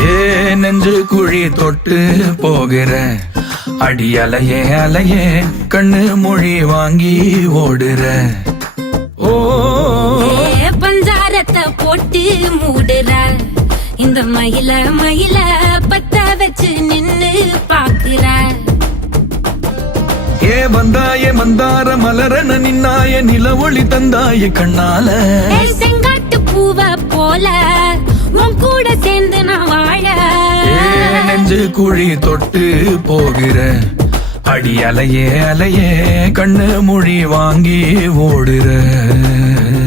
ஏ நெஞ்சு குழி தொட்டு போகிற அடி அலையே அலையே கண்ணு மொழி வாங்கி ஓடுற. ஓ பஞ்சாரத்தை போட்டு மூடுற இந்த மயில மயில பத்த வச்சு நின்னு பாக்குற. ஏ வந்தாய மந்தார மலரன நின்னாய நில ஒளி தந்தாய கண்ணால. செங்காட்டு பூவ போல உன் கூட சேர்ந்து நான் வாழ. நெஞ்சு குழி தொட்டு போகிற அடி அலையே அலையே கண்ணு மொழி வாங்கி ஓடுற.